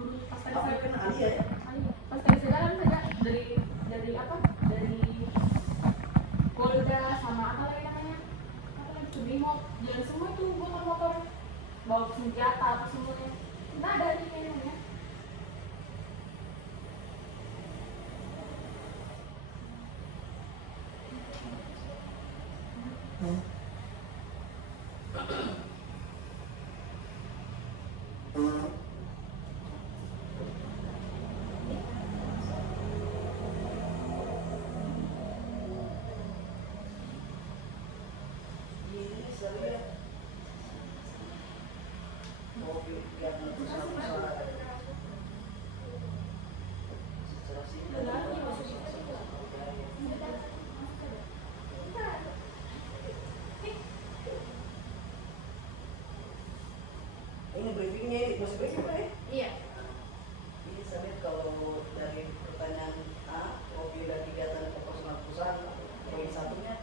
Pas tadi Apa saya kan Alia ya? pas tadi saya jalan saja dari apa? Dari Golda sama apa lagi namanya? Apa lagi tuh Bimo, jalan semua tuh motor-motor bawa senjata apa semuanya. Nggak ada nih kayaknya. Ini saya lihat mobil yang besar-besar secara singkat. Ini briefingnya, masih briefing Pak ya? Iya. Ini saya lihat kalau dari pertanyaan A, mobil dan kegiatan atau personal perusahaan, poin satunya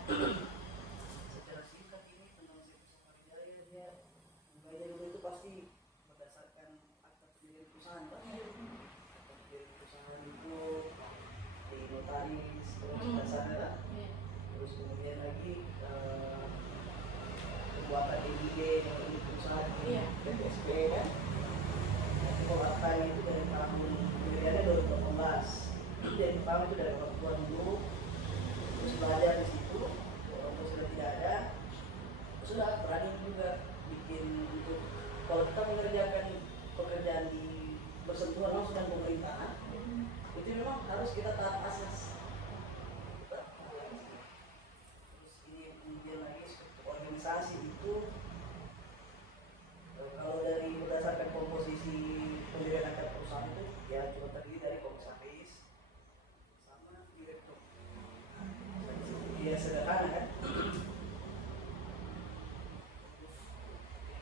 secara singkat ini tentang situs Safari Jaya, dia mulainya dulu itu pasti berdasarkan akta pendirian perusahaan Pak. Akta pendirian perusahaan itu di notaris, terus dasarnya Pak. Terus kemudian lagi pembuatan DID yang unit perusahaan di PTSP kan. Kalau aktanya itu dari tahun pendiriannya 2018, jadi paham itu dari orang tua dulu, terus belajar di situ, walaupun sudah tidak ada, sudah berani juga bikin untuk kalau kita mengerjakan pekerjaan di bersentuhan langsung dengan pemerintahan, itu memang harus kita taat asas. Terus ini kemudian lagi struktur organisasi itu. Kalau dari berdasarkan komposisi pendirian akta perusahaan itu ya cuma terdiri dari komisaris sama direktur. Ya sederhana kan?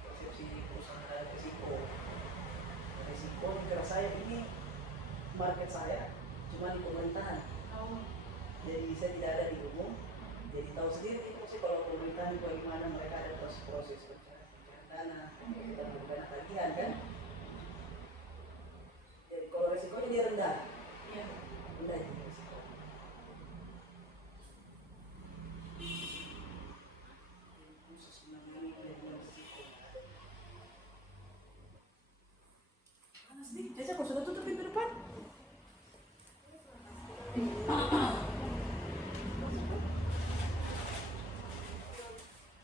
Persepsi perusahaan ada risiko. Risiko pikiran saya ini market saya cuma di pemerintahan. Jadi saya tidak ada di umum. Jadi tahu sendiri itu sih kalau pemerintahan itu bagaimana mereka ada proses dana dan bukan tagihan kan. Jadi kalau resikonya dia rendah, rendah jadi resiko. Khusus menangani manajemen risiko. Mana sih? Caca kok sudah tutup pintu depan?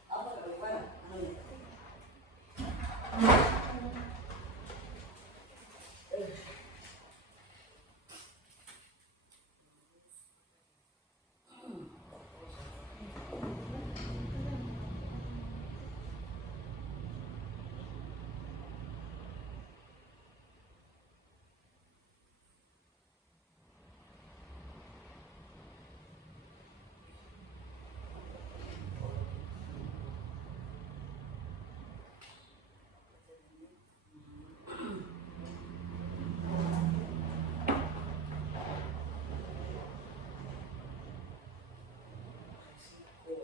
Apa kalau gimana?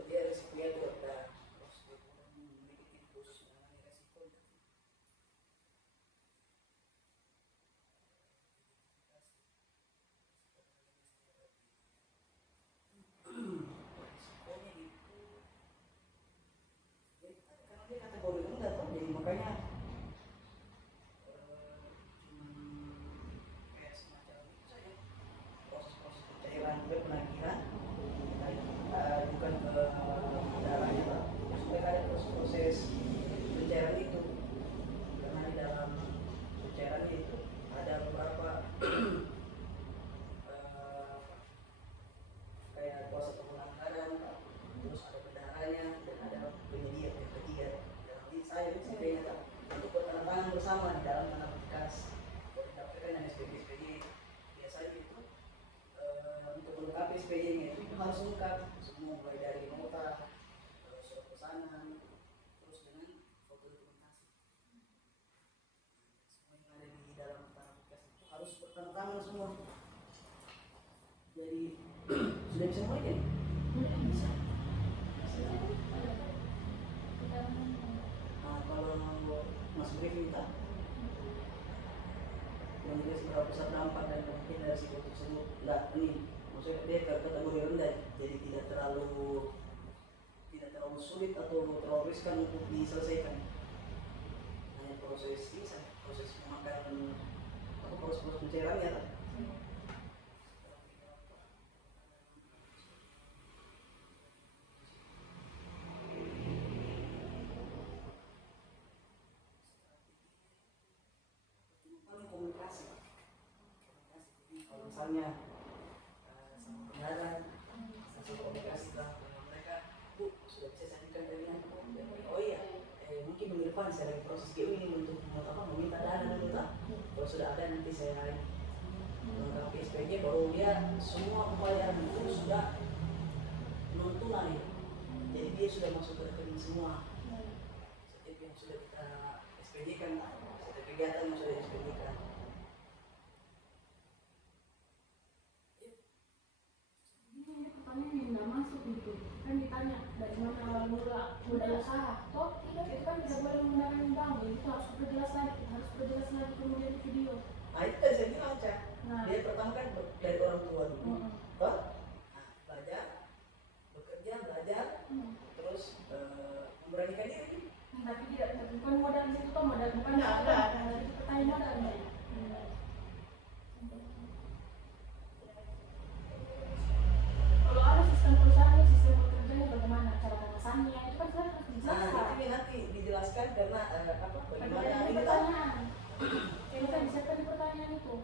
Dia resikonya itu rendah, terus dia memiliki tim khusus menangani resiko itu. Resikonya itu jadi karena dia kategori rendah tuh, jadi makanya kayak semacam itu saja proses-proses pencairan juga penagihan bukan ke daerahnya Pak. Maksudnya ada proses pencairan itu karena di dalam pencairannya itu ada beberapa kayak kuasa pengulangan, terus ada bendaharanya dan ada penyedia pihak ketiga. Jadi saya itu sebenarnya Pak untuk bertantangan bersama di dalam tanah bekas. Didaftarkan dengan SPJ biasanya itu untuk melengkapi SPJ-nya itu harus lengkap semua mulai dari nota, surat pesanan, terus dengan foto dokumentasi. Semua yang ada di dalam tanah bekas itu harus bertantangan semua. Jadi sudah bisa mulai kan? Bisa. Nah, kalau Mas Brief minta menjelaskan seberapa besar dampak dan kemungkinan resiko tersebut. Nah ini maksudnya dia kategori rendah, jadi tidak terlalu sulit atau terlalu riskan untuk diselesaikan. Hanya proses ini saja, proses memakan atau proses pencairannya kan. Komunikasi. Kalau misalnya sama pengaran, hasil komunikasi lah mereka, Bu sudah bisa sajikan dari oh iya, mungkin minggu depan saya lagi proses GU ini untuk meminta dana dulu tak. Kalau sudah ada nanti saya melengkapi SPG, baru dia semua pembayaran itu sudah non tunai, jadi dia sudah masuk ke rekening semua. Setiap yang sudah kita SPG kan, setiap kegiatan yang sudah SPG kan. Yang nggak masuk gitu kan, ditanya dari mana awal mula modal usaha toh itu kan tidak boleh menggunakan bank, itu harus perjelas lagi kemudian di video. Nah itu tadi saya bilang Cak, dia pertama kan dari orang tua dulu toh, belajar bekerja terus memberanikan diri, tapi tidak bukan modal di situ toh, modal bukan itu pertanyaan modalnya. Kalau ada sistem perusahaan, sistem bekerjanya bagaimana, cara pengawasannya itu kan harus dijelaskan. Nah itu nanti dijelaskan karena bagaimana ini ini pertanyaan itu kan disiapkan di pertanyaan itu.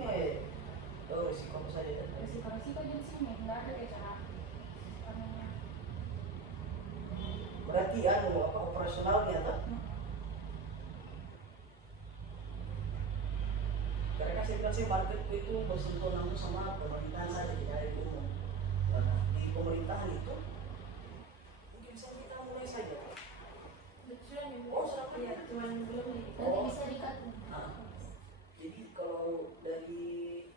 ini risiko apa saja dan Risiko di sini nggak ada kayak cara berarti operasionalnya toh. Karena saya bilang market itu bersentuh langsung sama pemerintahan saja, tidak ada umum. Di pemerintahan itu mungkin bisa kita mulai saja. Oh sudah ya, cuman belum bisa dikat. Jadi kalau dari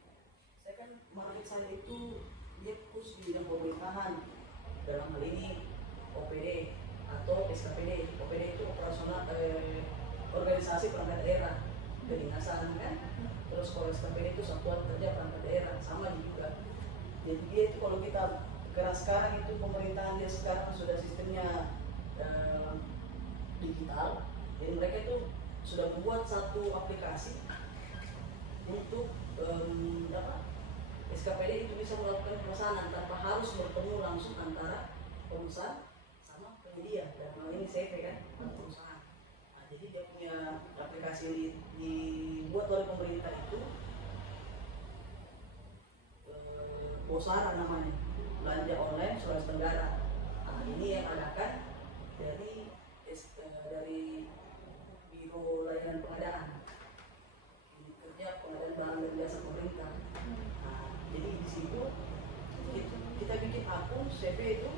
saya kan market saya itu dia fokus di bidang pemerintahan, dalam hal ini OPD atau SKPD. OPD itu operasional organisasi perangkat daerah kedinasan kan. Terus kalau SKPD itu satuan kerja perangkat daerah, sama juga. Jadi dia itu kalau kita keras sekarang itu pemerintahan dia sekarang sudah sistemnya digital, jadi mereka itu sudah membuat satu aplikasi untuk SKPD itu bisa melakukan pemesanan tanpa harus bertemu langsung antara pemesan sama penyedia, dan hal ini CV kan perusahaan. Nah, jadi dia punya aplikasi dibuat oleh pemerintah itu, Bosara namanya, belanja online Sulawesi Tenggara. Nah, ini yang adakan dari Biro Layanan Pengadaan, unit kerja pengadaan barang dan jasa pemerintah. Nah, jadi di situ kita bikin akun CV itu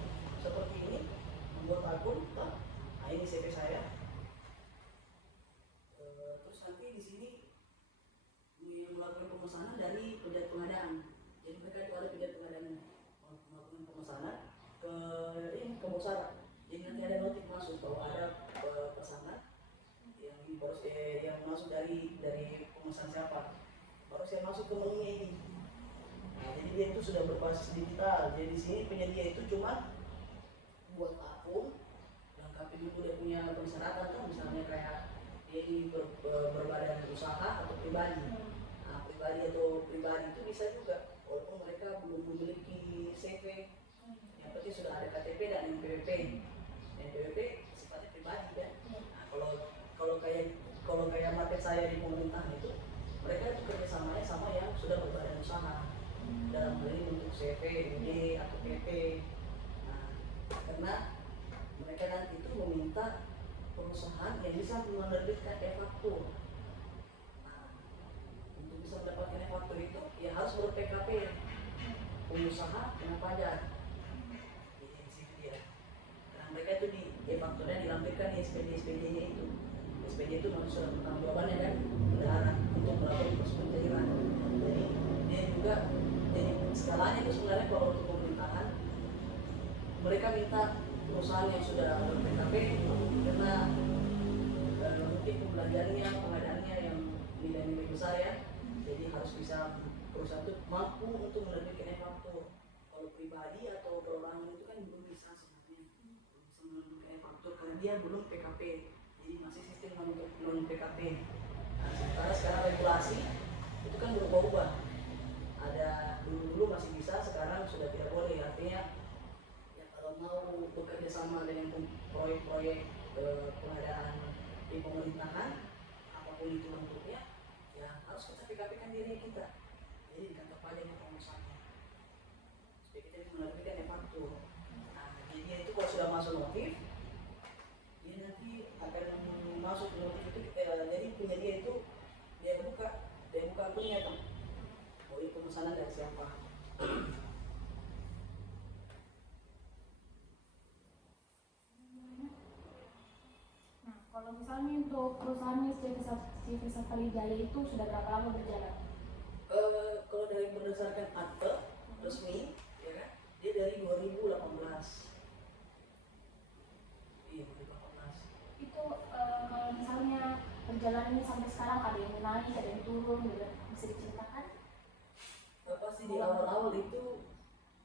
seperti ini, membuat akun. Nah, ini CV saya. Terus nanti di sini melakukan pemesanan dari pejabat pengadaan. Jadi mereka itu ada pejabat pengadaan melakukan pemesanan ke Bosara. Jadi nanti ada notif masuk kalau ada pesanan yang masuk dari pemesan siapa, baru saya masuk ke menunya ini. Nah, jadi dia itu sudah berbasis digital. Jadi di sini penyedia itu cuma buat akun, lengkapi dulu dia punya persyaratan kan, misalnya kayak dia ini berbadan usaha atau pribadi. Nah, pribadi itu bisa juga walaupun mereka belum memiliki CV, yang penting sudah ada KTP dan NPWP. NPWP sifatnya pribadi kan. Nah, kalau kayak market saya di pemerintahan itu, mereka itu kerjasamanya sama yang sudah berbadan usaha dalam hal ini untuk CV, UD atau PP. Nah, karena mereka nanti itu meminta perusahaan yang bisa menerbitkan e-faktur. Nah, untuk bisa mendapatkan e-faktur itu ya harus ber-PKP, pengusaha kena pajak. Jadi di situ dia. Karena mereka itu di e-fakturnya dilampirkan di SPJ-nya itu. SPJ itu maksudnya pertanggungjawabannya kan bendahara untuk melakukan proses pencairan. Jadi dia juga jadi masalahnya itu sebenarnya kalau untuk pemerintahan mereka minta perusahaan yang sudah ber-PKP karena mungkin pembelajarannya, pengadaannya yang nilai-nilai besar ya, jadi harus bisa perusahaan itu mampu untuk menerbitkan e-faktur. Kalau pribadi atau perorangan itu kan belum bisa sebenarnya, belum bisa menerbitkan e-faktur karena dia belum PKP, jadi masih sistem non PKP. Nah, sementara sekarang regulasi itu kan berubah-ubah. Ada dulu masih bisa, sekarang sudah tidak boleh. Artinya ya kalau mau bekerja sama dengan proyek-proyek pengadaan di pemerintahan apapun itu bentuknya, ya harus kita PKP-kan diri kita. Jadi di kantor pajak yang pengusahanya supaya kita bisa menerbitkan e-faktur. Nah, jadi itu kalau sudah masuk notif, dia nanti akan masuk notif itu, jadi punya dia itu dia buka akunnya kan, oh ini pemesanan dari siapa. Nah, kalau misalnya untuk perusahaan CV Safarijaya itu sudah berapa lama berjalan? Kalau dari berdasarkan akte resmi, ya kan, dia dari 2018. Iya, 2018. Itu kalau misalnya perjalanannya sampai sekarang ada yang naik, ada yang turun, gitu, bisa diceritakan? Pasti di awal-awal itu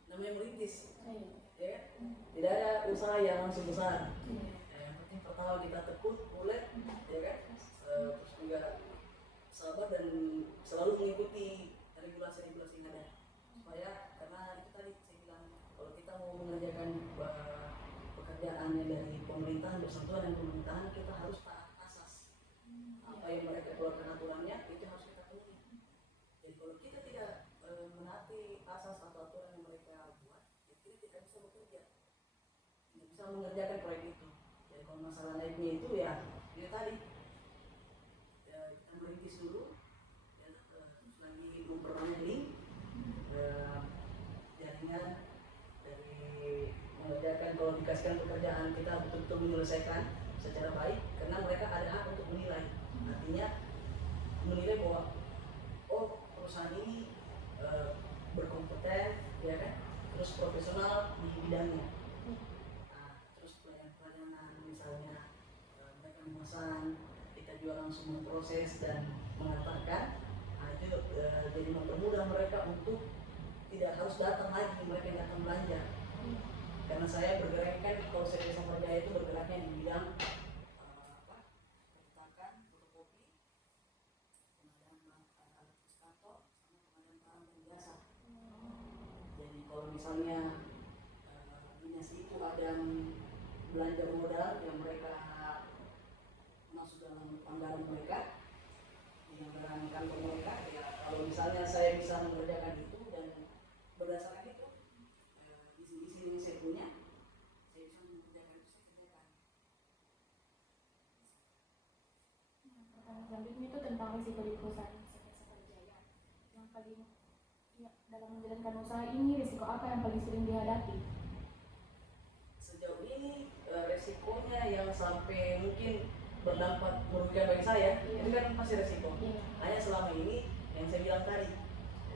namanya merintis, Iya. ya kan? Tidak ada usaha yang langsung besar. Yang penting pertama kita tekun, ulet, ya kan? Terus juga sabar dan selalu mengikuti regulasi-regulasi yang ada. Supaya karena itu tadi saya bilang, kalau kita mau mengerjakan pekerjaan yang dari pemerintahan, bersentuhan dengan pemerintahan, kita harus taat asas. Apa yang mereka keluarkan aturannya itu harus kita penuhi. Jadi kalau kita tidak menaati asas atau aturan yang mereka buat, ya kita tidak bisa bekerja, tidak bisa mengerjakan proyek itu. Jadi kalau masalah naiknya itu ya itu tadi, ya, kita merintis dulu, ya, terus lagi memperbanyak link jaringan dari mengerjakan. Kalau dikasihkan pekerjaan kita betul-betul menyelesaikan secara baik, karena mereka ada hak untuk menilai. Artinya menilai bahwa oh perusahaan ini berkompeten, ya kan, terus profesional di bidangnya. Nah, terus pelayanan misalnya mereka memesan, kita juga langsung memproses dan mengantarkan. Nah, itu jadi mempermudah mereka untuk tidak harus datang lagi, mereka datang belanja. Karena saya bergerak kan, kalau saya Safarijaya itu bergeraknya di bidang percetakan, fotokopi, pengadaan alat ilustrator, sama pengadaan barang dan jasa. Jadi kalau misalnya dinasti itu ada belanja modal yang mereka masuk dalam anggaran mereka, di anggaran kantor mereka, ya kalau misalnya saya bisa mengerjakan itu dan berdasarkan itu isi yang saya punya, saya bisa mengerjakan itu, saya kerjakan. Pertanyaan selanjutnya itu tentang risiko di perusahaan CV Safarijaya. Yang paling ya, dalam menjalankan usaha ini, risiko apa yang paling sering dihadapi? Sejauh ini resikonya yang sampai mungkin berdampak merugikan bagi saya, itu kan masih resiko. Hanya selama ini yang saya bilang tadi,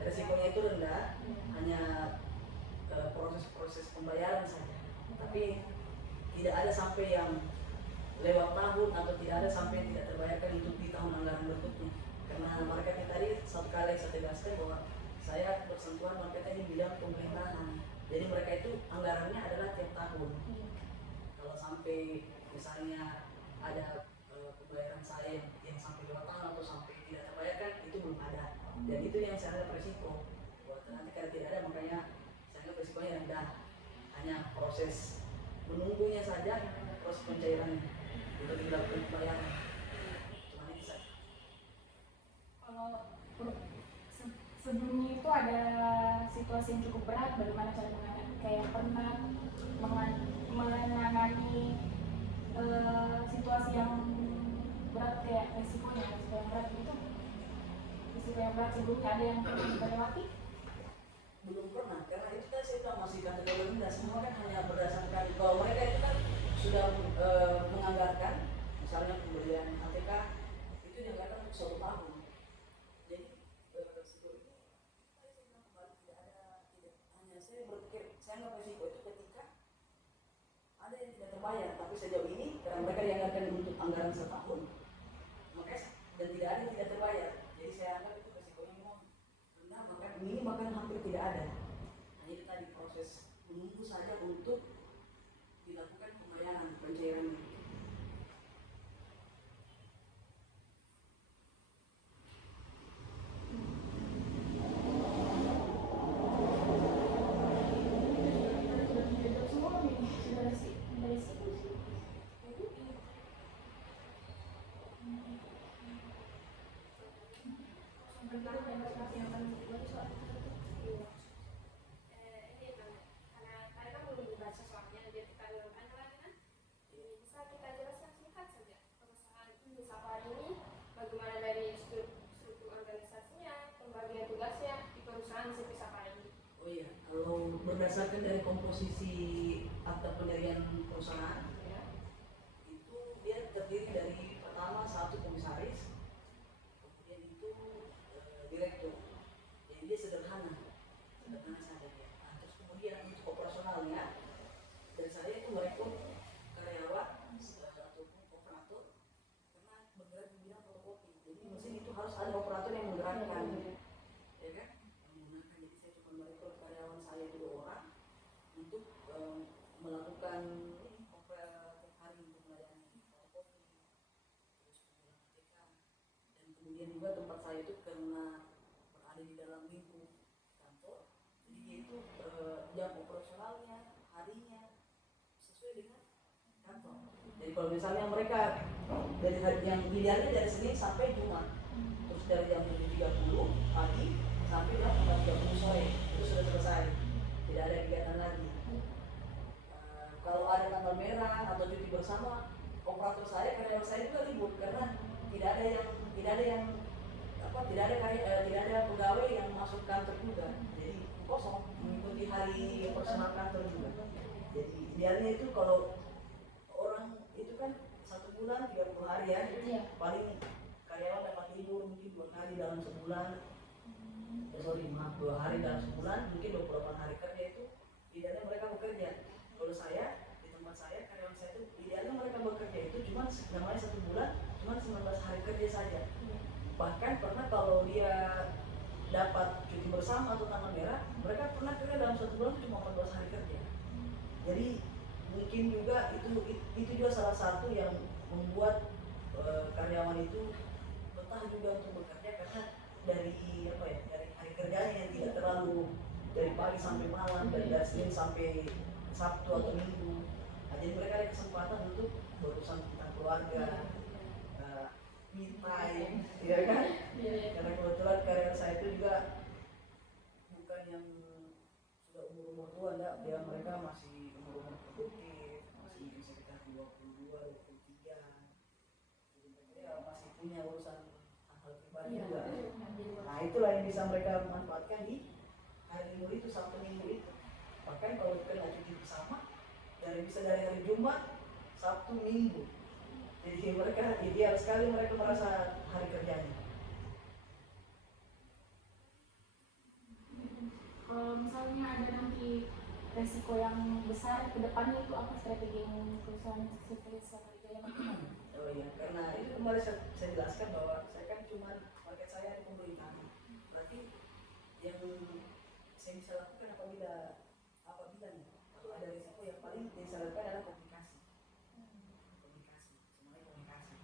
resikonya itu rendah, hanya proses pembayaran saja. Tapi tidak ada sampai yang lewat tahun atau tidak ada sampai yang tidak terbayarkan untuk di tahun anggaran berikutnya. Karena mereka tadi satu kali saya tegaskan bahwa saya bersentuhan mereka di bidang pemerintahan. Jadi mereka itu anggarannya adalah tiap tahun. Kalau sampai misalnya ada pembayaran saya yang sampai 2 tahun atau sampai tidak terbayarkan, itu belum ada. Dan itu yang saya anggap resiko. Buat nanti kalau tidak ada, makanya saya anggap resikonya rendah. Hanya proses menunggunya saja, proses pencairan untuk dilakukan pembayaran. Cuma itu saja. Kalau sebelumnya itu ada situasi yang cukup berat, bagaimana cara menangani? Kayak pernah menangani situasi yang berat, kayak resiko yang berat itu, risiko yang berat sebelumnya ada yang pernah kita lewati? Belum pernah, karena itu kan saya bilang masih kategori rendah. Semua kan hanya berdasarkan, kalau mereka itu kan sudah menganggarkan, misalnya pembelian ATK itu dianggarkan untuk 1 tahun. Jadi sebelum ini saya bilang kembali tidak saya berpikir, saya anggap resiko itu ketika ada yang tidak terbayar, tapi sejauh ini karena mereka dianggarkan untuk anggaran setahun, makanya dan tidak ada yang tidak terbayar. Jadi saya anggap itu resikonya memang rendah, bahkan hampir tidak ada. Hanya itu tadi proses menunggu saja untuk dilakukan pembayaran pencairan itu. Bagaimana dari struktur organisasinya, pembagian tugasnya di perusahaan CP Sapa ini? Oh iya, kalau berdasarkan dari komposisi akta pendirian perusahaan, Ya. itu dia terdiri dari pertama satu komisaris, kemudian itu direktur. Jadi dia sederhana saja dia. Nah, terus kemudian untuk operasionalnya, dan saya itu merekrut karyawan ataupun operator karena bergerak di bidang fotokopi. Jadi mesin itu harus ada operator yang menggerakkan, ya kan? Yang menggunakan. Jadi saya cuma merekrut karyawan saya 2 orang untuk melakukan operatif hari untuk melayani fotokopi, terus pengulangan ATK, dan kemudian juga tempat saya itu karena berada di dalam lingkup kantor, jadi itu jam operasionalnya harinya sesuai dengan kantor. Jadi kalau misalnya mereka dari hari yang idealnya dari Senin sampai Jumat, terus dari jam 7.30 pagi sampai jam 4.30 sore itu sudah selesai, tidak ada kegiatan lagi. Kalau ada tanggal merah atau cuti bersama, operator saya, karyawan saya juga libur karena tidak ada pegawai yang masuk kantor juga, jadi kosong mengikuti hari personal kantor juga. Jadi idealnya itu kalau orang itu kan 1 bulan 30 hari ya, paling karyawan dapat libur mungkin 2 hari dalam sebulan, 2 hari dalam sebulan, mungkin 28 hari kerja itu idealnya mereka bekerja. Kalau saya di tempat saya, karyawan saya itu idealnya mereka bekerja itu cuma namanya 1 bulan cuma 19 hari kerja saja. Bahkan pernah kalau dia dapat cuti bersama atau tanggal merah, mereka pernah kerja dalam 1 bulan cuma 14 hari kerja. Jadi mungkin juga itu juga salah satu yang membuat karyawan itu betah juga untuk bekerja karena dari hari kerjanya yang tidak terlalu dari pagi sampai malam, dari Senin sampai Sabtu atau Minggu. Nah, jadi mereka ada kesempatan untuk berurusan tentang keluarga, me time, ya kan? Karena kebetulan karyawan saya itu juga bukan yang sudah umur tua, enggak, dia mereka masih umur produktif, masih sekitar 22, 23. Jadi mereka masih punya urusan hal pribadi juga. Nah, itulah yang bisa mereka manfaatkan di hari libur itu, Sabtu Minggu itu. Bahkan kalau kena cuti bersama, bisa dari hari Jumat, Sabtu, Minggu. Jadi mereka ideal sekali, mereka merasa hari kerjanya. Kalau misalnya ada nanti resiko yang besar ke depannya, itu apa strategi yang perusahaan seperti yang Oh iya, karena itu kemarin saya jelaskan bahwa saya kan cuma market saya di pemerintah. Berarti yang saya bisa lakukan apabila nih, kalau ada risiko yang paling bisa lakukan adalah komunikasi. Semuanya komunikasi.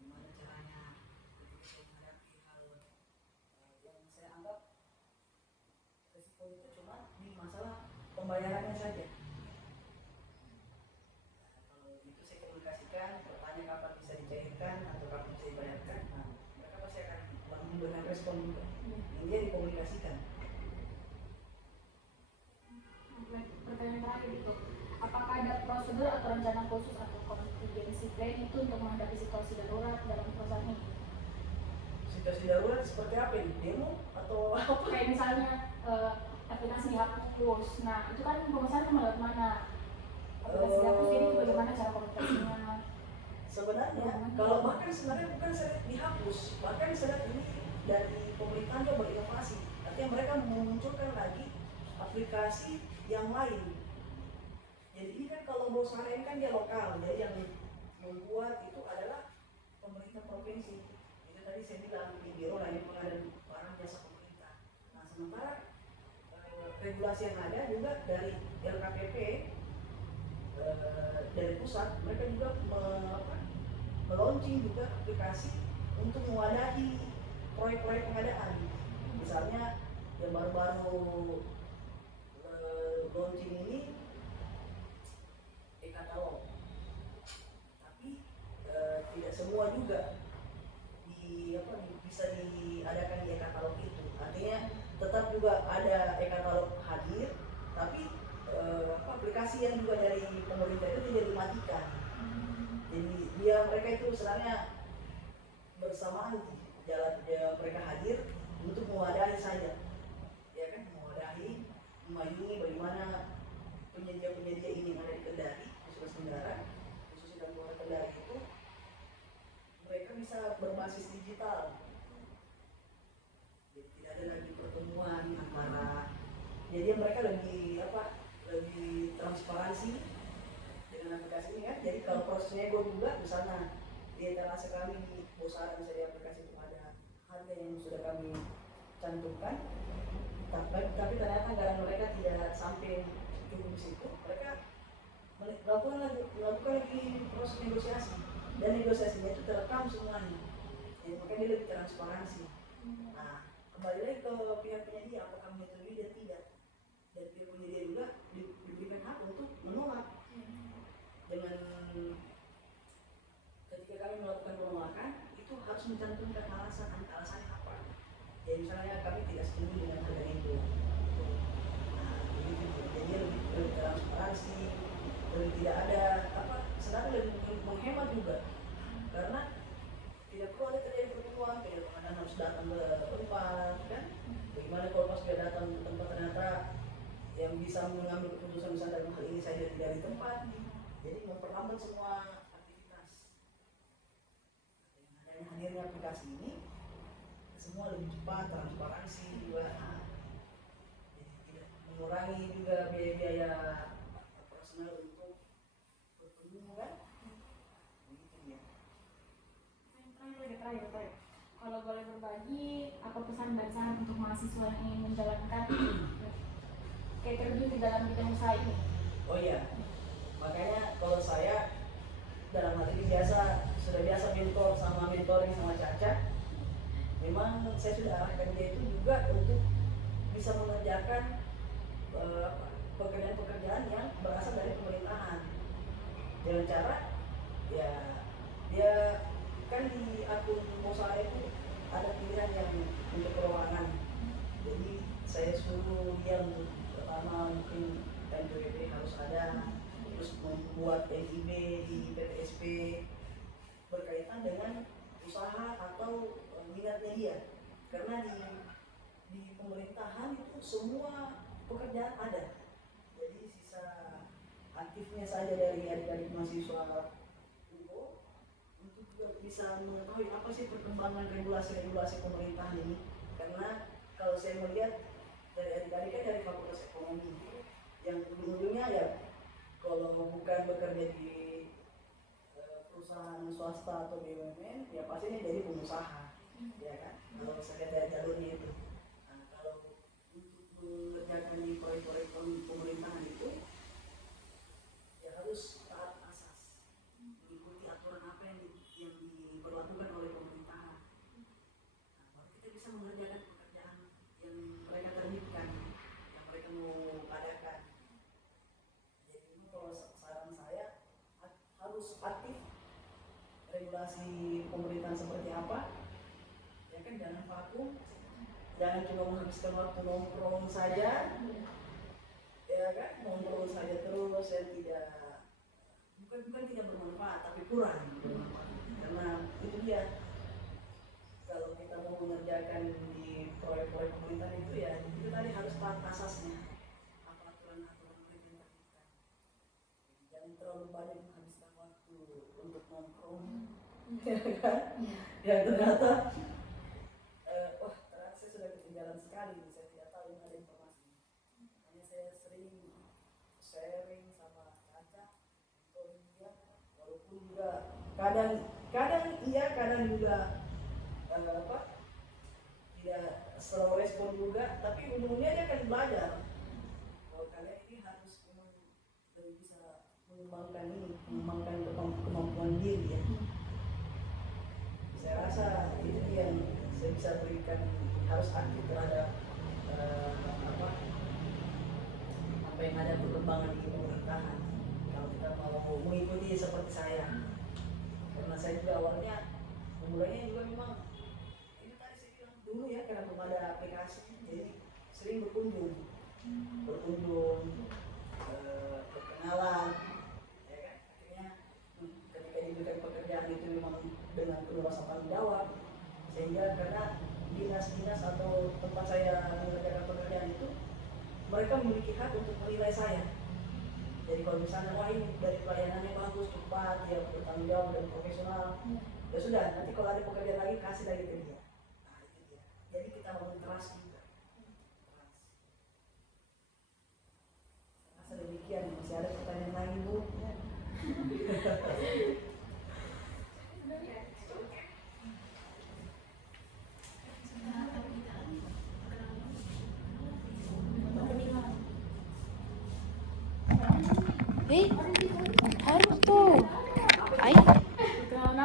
Bagaimana caranya untuk menghadapi hal yang saya anggap risiko itu cuma di masalah pembayarannya saja. Kalau itu saya komunikasikan, bertanya kapan bisa dicairkan atau kapan bisa dibayarkan, nah mereka pasti akan memberikan respon juga. Ini dia dikomunikasikan. Pertanyaan terakhir itu, apakah ada prosedur atau rencana khusus atau contingency plan itu untuk menghadapi situasi darurat dalam perusahaan ini? Situasi darurat seperti apa ini? Demo atau apa? Kayak misalnya aplikasi dihapus, nah itu kan pemesanan lewat mana? Aplikasi dihapus, jadi bagaimana cara komunikasinya? Sebenarnya, kalau bahkan sebenarnya bukan saya dihapus, bahkan saya ini dari pemerintah juga berinovasi. Artinya mereka memunculkan lagi aplikasi yang lain. Jadi ini kan kalau Bosara ini kan dia lokal, jadi yang membuat itu adalah pemerintah provinsi. Itu tadi saya bilang di biro layanan pengadaan barang jasa pemerintah. Nah sementara regulasi yang ada juga dari LKPP, dari pusat, mereka juga meluncing juga aplikasi untuk mewadahi proyek-proyek pengadaan. Misalnya yang baru-baru launching ini e-katalog, tapi tidak semua juga bisa diadakan di e-katalog itu. Artinya tetap juga ada e-katalog hadir, tapi aplikasi yang juga dari pemerintah itu tidak dimatikan. Jadi mereka itu sebenarnya bersamaan mereka hadir untuk mewadahi saja, ya kan, mewadahi, memayungi bagaimana penyedia-penyedia ini yang ada di Kendari, Sulawesi Tenggara, khususnya dalam kota Kendari itu mereka bisa berbasis digital. Jadi tidak ada lagi pertemuan antara, jadi mereka lebih transparansi dengan aplikasi ini kan. Jadi kalau prosesnya gue buka di sana, di etalase kami di Bosara bisa di aplikasi itu ada harga yang sudah kami cantumkan, tapi ternyata anggaran mereka tidak sampai cukup di situ. Mereka melakukan lagi proses negosiasi, dan negosiasinya itu terekam semuanya. Jadi makanya dia lebih transparansi. Nah, kembali lagi ke pihak penyedia, apakah menyetujui dan tidak. Dan pihak penyedia juga diberikan hak untuk menolak. Dengan ketika kami melakukan penolakan, itu harus mencantumkan alasannya apa. Jadi misalnya kami tidak setuju dengan harga itu. Nah, jadi lebih transparansi, lebih tidak ada sebenarnya lebih menghemat juga, karena tidak perlu ada terjadi pertemuan, tidak pengadaan harus datang ke tempat kan. Bagaimana kalau pas dia datang ke tempat ternyata yang bisa mengambil keputusan misalnya dalam hal ini saya tidak di tempat, jadi memperlambat semua aktivitas. Dengan adanya hadirnya aplikasi ini, semua lebih cepat, transparansi juga, jadi tidak mengurangi juga biaya-biaya operasional untuk bertemu kan. Terakhir. Kalau boleh berbagi, apa pesan dan saran untuk mahasiswa yang ingin menjalankan kayak terjun di dalam bidang usaha ini? Oh iya, makanya kalau saya dalam hal ini sudah biasa mentoring sama Caca. Memang saya sudah arahkan dia itu juga untuk bisa mengerjakan pekerjaan-pekerjaan yang berasal dari pemerintahan, dengan cara ya dia kan di akun Bosara itu ada pilihan yang untuk perorangan. Jadi saya suruh dia untuk pertama mungkin NPWP harus ada, terus membuat NIB di PTSP berkaitan dengan usaha atau minatnya dia. Karena di pemerintahan itu semua pekerjaan ada. Jadi sisa aktifnya saja dari adik-adik mahasiswa untuk juga bisa mengetahui apa sih perkembangan regulasi-regulasi pemerintahan ini. Karena kalau saya melihat dari adik-adik kan dari Fakultas Ekonomi, yang ujung-ujungnya ya kalau bukan bekerja di perusahaan swasta atau BUMN, ya pastinya jadi pengusaha, ya kan? Kalau saya lihat dari jalurnya itu. Nah, kalau untuk mengerjakan di proyek-proyek pemerintahan itu, ya harus taat asas, mengikuti aturan apa yang diberlakukan oleh pemerintahan. Nah, baru kita bisa mengerjakan pekerjaan yang mereka terbitkan, yang mereka mau adakan. Jadi kalau saran saya harus aktif regulasi pemerintahan seperti apa, ya kan, jangan vakum, jangan cuma menghabiskan waktu nongkrong saja, ya kan, nongkrong saja terus yang bukan tidak bermanfaat, tapi kurang bermanfaat. Karena itu dia, kalau kita mau mengerjakan di proyek-proyek pemerintahan itu ya itu tadi harus taat asasnya, apa aturan-aturan pemerintah kita. Jangan terlalu banyak menghabiskan waktu untuk nongkrong, ya kan? Ya ternyata wah ternyata saya sudah ketinggalan sekali, saya tidak tahu ini ada informasi. Hanya sharing sama Caca atau dia, walaupun juga kadang iya kadang juga apa tidak selalu respon juga, tapi umumnya dia akan belajar bahwa kalian ini harus memang lebih bisa mengembangkan kemampuan diri ya. Saya rasa itu yang saya bisa berikan, harus aktif terhadap apa yang ada perkembangan di pemerintahan kalau kita mau mengikuti seperti saya, karena saya juga awalnya memulainya juga memang ini tadi saya bilang dulu ya, karena belum ada aplikasi jadi sering berkunjung berkenalan ya kan. Akhirnya ketika diberikan pekerjaan itu memang dengan penuh rasa tanggung jawab, sehingga karena dinas-dinas atau tempat saya mengerjakan pekerjaan itu mereka memiliki hak untuk menilai saya. Jadi kalau misalnya wah ini dari pelayanannya bagus, cepat, dia bertanggung jawab dan profesional, ya sudah, nanti kalau ada pekerjaan lagi kasih lagi ke dia. Nah itu dia. Jadi kita bangun trust juga. Rasa demikian. Masih ada pertanyaan lagi Bu? Eh?